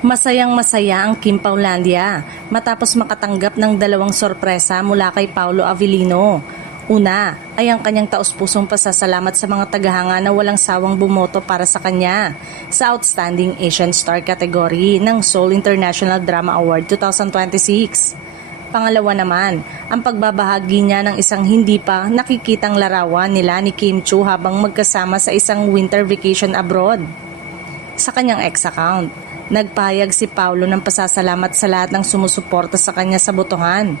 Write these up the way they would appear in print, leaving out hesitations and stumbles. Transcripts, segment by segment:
Masayang-masaya ang Kim Paulandia matapos makatanggap ng dalawang sorpresa mula kay Paulo Avellino. Una ay ang kanyang taus-pusong pasasalamat sa mga tagahanga na walang sawang bumoto para sa kanya sa Outstanding Asian Star category ng Seoul International Drama Award 2026. Pangalawa naman, ang pagbabahagi niya ng isang hindi pa nakikitang larawan nila ni Kim Chiu habang magkasama sa isang winter vacation abroad. Sa kanyang ex-account, nagpahayag si Paulo ng pasasalamat sa lahat ng sumusuporta sa kanya sa botohan.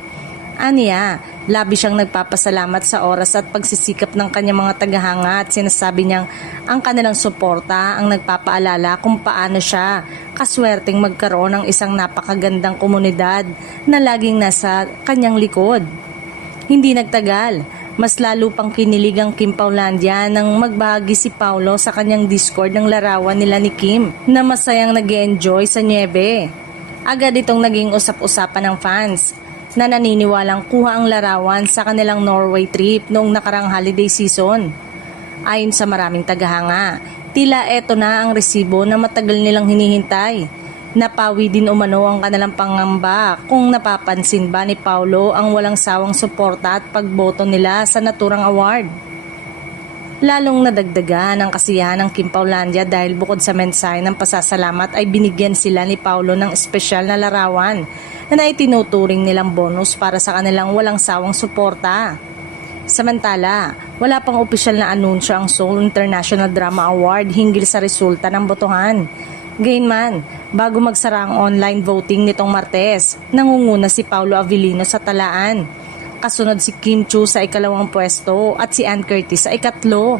Aniya, labi siyang nagpapasalamat sa oras at pagsisikap ng kanyang mga tagahanga at sinasabi niyang ang kanilang suporta ang nagpapaalala kung paano siya kaswerteng magkaroon ng isang napakagandang komunidad na laging nasa kanyang likod. Hindi nagtagal, mas lalo pang kinilig ang Kim Paulandia nang magbahagi si Paulo sa kanyang Discord ng larawan nila ni Kim na masayang nag-enjoy sa niebe. Agad itong naging usap-usapan ng fans na naniniwalang kuha ang larawan sa kanilang Norway trip noong nakarang holiday season. Ayon sa maraming tagahanga, tila eto na ang resibo na matagal nilang hinihintay. Napawi din umano ang kanilang pangamba kung napapansin ba ni Paulo ang walang sawang suporta at pagboto nila sa naturang award. Lalong nadagdagan ang kasiyahan ng Kim Paulandia dahil bukod sa mensahe ng pasasalamat ay binigyan sila ni Paulo ng espesyal na larawan na itinuturing nilang bonus para sa kanilang walang sawang suporta. Samantala, wala pang opisyal na anunsyo ang Seoul International Drama Award hinggil sa resulta ng botohan. Gayunman, bago magsara ang online voting nitong Martes, nangunguna si Paulo Avellino sa talaan. Kasunod si Kim Chiu sa ikalawang pwesto at si Ann Curtis sa ikatlo.